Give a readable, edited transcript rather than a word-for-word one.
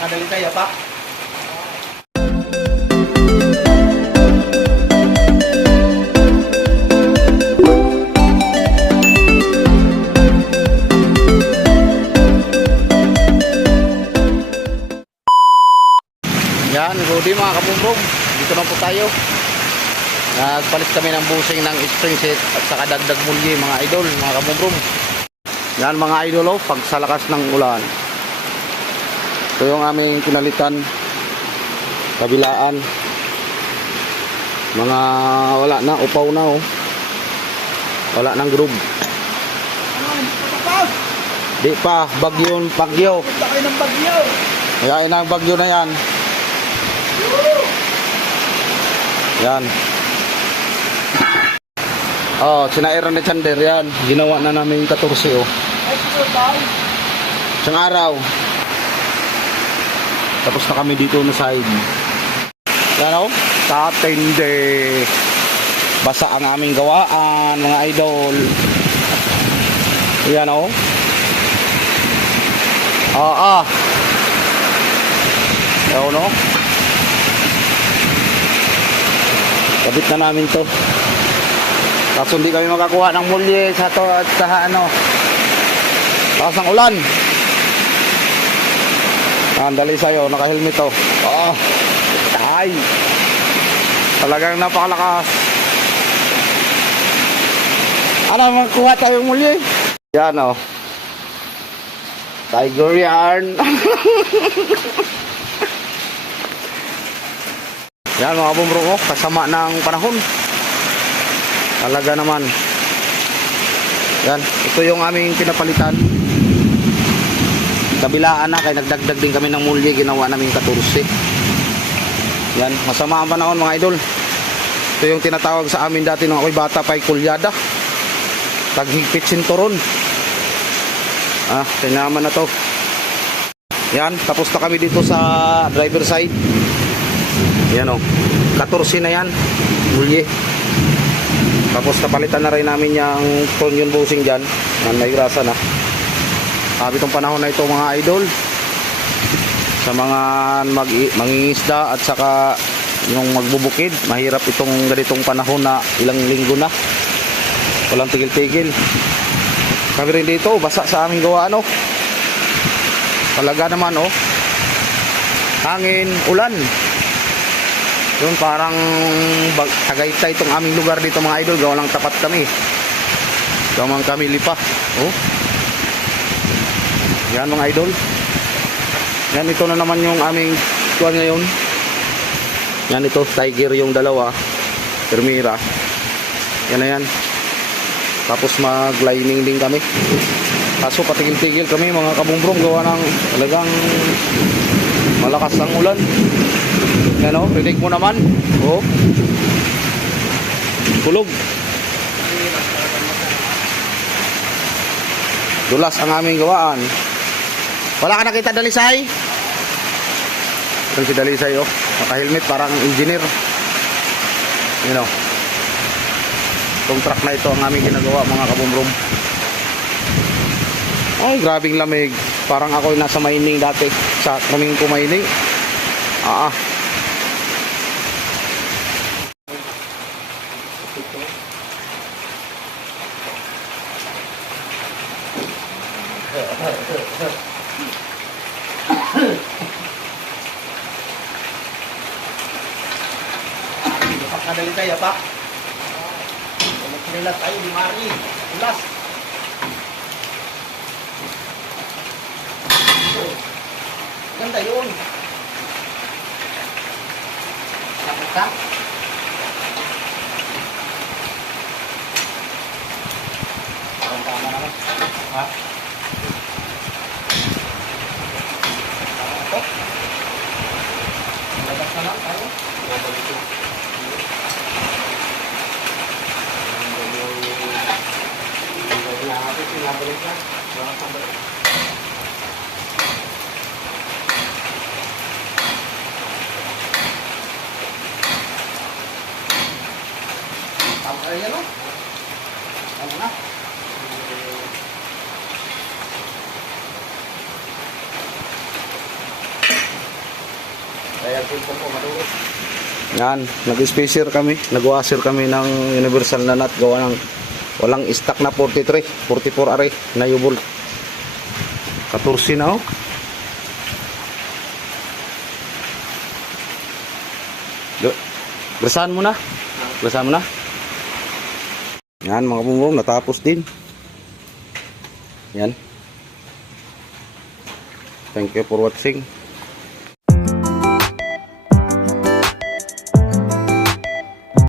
Nakadali tayo pa. Yan, Rudy mga kabumbong. Dito na po tayo. Nagpalit kami ng busing ng spring set at saka dagdag mulye mga idol, mga kabumbong. Yan mga idol, oh, pag sa lakas ng ulan. Ito yung aming pinalitan. Kabilaan. Mga wala na, upaw na oh. Wala nang groove. Di pa, bagyo. Laki ng bagyo. Kaya ang bagyo na yan. Yan. Oh, sinairan ni Chander yan. Ginawa na namin 14 oh. Isang araw. Tapos na kami dito na side. Yan oh. Tatindi. Basa ang aming gawaan, mga idol. Yan oh. Yan oh. Kabit na namin to. Kaso hindi kami makakuha ng mulye sa to at sa ano. Lakas ng ulan. Andali sa'yo, naka-helmet to. Oh. Ay. Talagang napakalakas. Ano, magkuha tayong mulye? Yan oh. Tiger yarn. Yan mga bumbro ko, kasama ng panahon. Talaga naman. Yan, ito yung aming pinapalitan. Kabilaan na, kaya nagdagdag din kami ng mulye, ginawa namin 14. Yan, masama ang panahon mga idol. Ito yung tinatawag sa amin dati nung ako'y bata pa'y kulyada. Taghigpit sinturon. Tinaman na to. Yan, tapos na kami dito sa driver side. Yan o, 14 na yan mulye. Tapos napalitan na rin namin yung onion busing dyan. Yan, may grasa na. Sabi itong panahon na ito mga idol, sa mga mangingisda at saka yung magbubukid, mahirap itong ganitong panahon na ilang linggo na walang tigil-tigil. Kami rin dito, basa sa aming gawaan o. Talaga naman o. Hangin, ulan. Yun, parang Tagaytay itong aming lugar dito mga idol. Gawa lang tapat kami. Gawa kami lipa. Oh. Yan mga idol. Yan, ito na naman yung aming tuwan ngayon. Yan, ito, Tiger yung dalawa. Termira. Yan na yan. Tapos mag-lining din kami. Kaso patigil-tigil kami mga kabumbrong. Gawa ng talagang malakas ang ulan. Yan o, rinig mo naman. O. Kulog. Dulas ang aming gawaan. Wala ka nakita Dalisay? Ito si Dalisay o. Naka-helmet, parang engineer. Yan o. Itong truck na ito ang aming ginagawa mga kabumbrong. Ay, grabing lamig. Parang ako'y nasa mining dati. Sa kaming kumining. Nakadali tayo pa. Kinilas tayo, di mari. Ulas. Ganda yun. Sakit ka? Parang tama naman. Ha? Ito? Labas na lang tayo. Babalik ko. Sinabalik na. Wala kang balik. Ayan o. Ano na? Kaya pulpong ko maduro. Yan, nag-spacer kami, nag-washer kami ng universal na nut, gawa ng walang stock na 43, 44 are na U-bolt. 14 na oh. Bersahan mo na. Bersahan mo na. Yan mga bumbong, natapos din. Yan. Thank you for watching.